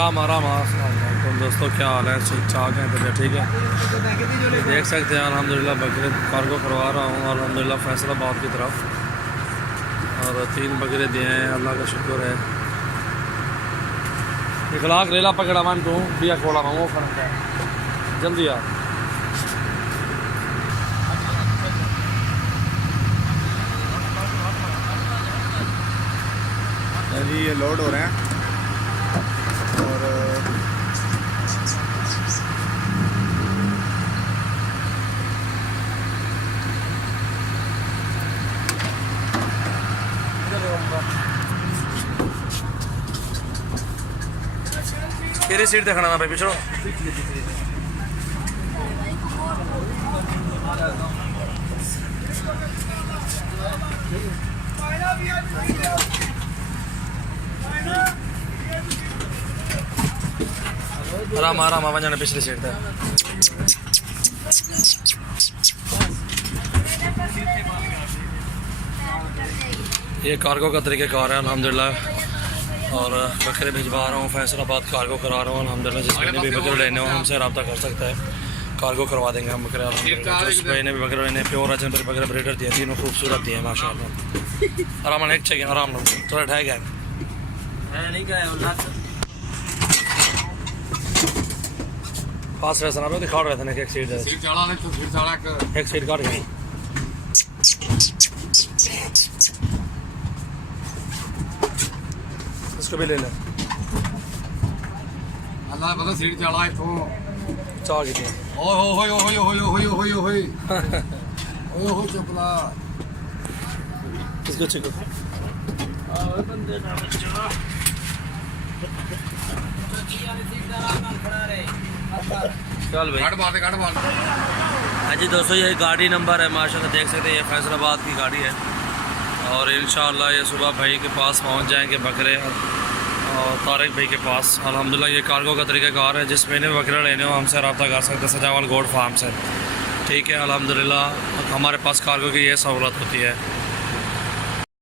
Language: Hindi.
आराम आराम तो दोस्तों, क्या हाल है? ठीक ठाक है, तबीयत ठीक है? देख सकते हैं अल्हम्दुलिल्लाह बकरे कार्गो करवा रहा हूँ अल्हम्दुलिल्लाह फैसलाबाद की तरफ, और 3 बकरे दिए हैं, अल्लाह का शुक्र है। इखलाक रेला पकड़ा मन तू बिया खोला वो फर्क है जल्दी यार। जी ये लोड हो रहे हैं और केरी सीट देखना ना भाई पिछड़ो। आराम आराम आवाज जाने पिछली सीट पे। ये कार्गो का तरीक़ेकार है अल्हम्दुलिल्लाह, और बकरे भिजवा रहा हूँ फैसलाबाद, कार्गो करा रहा हूँ अल्हम्दुलिल्लाह। जिस महीने भी बकरे लेने हो हमसे रब्ता कर सकता है, कार्गो करवा देंगे हम बकरे अल्हम्दुलिल्लाह। जिस महीने भी बकरे लेने, प्योर अजन पर बकरे ब्रीडर दिए, तीनों खूबसूरत दिए माशाल्लाह। आराम एक चाहिए आराम थोड़ा ढह गया पास रहे सना दिखा रहे थे ना, एक सीट एक सीट काट गए। इसको भी ले ले अल्लाह पता सीट चला इथों चाह की ओए होए होए होए होए होए होए ओए हो चपला इसको चिको चल भाई काट मार हाँ जी दोस्तों, ये गाड़ी नंबर है माशाल्लाह, देख सकते हैं ये फैसलाबाद की गाड़ी है, और इंशाअल्लाह ये सुबह भाई के पास पहुंच जाएंगे बकरे, और तारिक भाई के पास अल्हम्दुलिल्लाह। ये कार्गो का तरीक़ाकार है, जिस महीने बकरे लेने हो हमसे रब्ता कर सकते हैं सजावाल गोड फार्म से, ठीक है अल्हम्दुलिल्लाह। हमारे पास कार्गो की ये सहूलत होती है।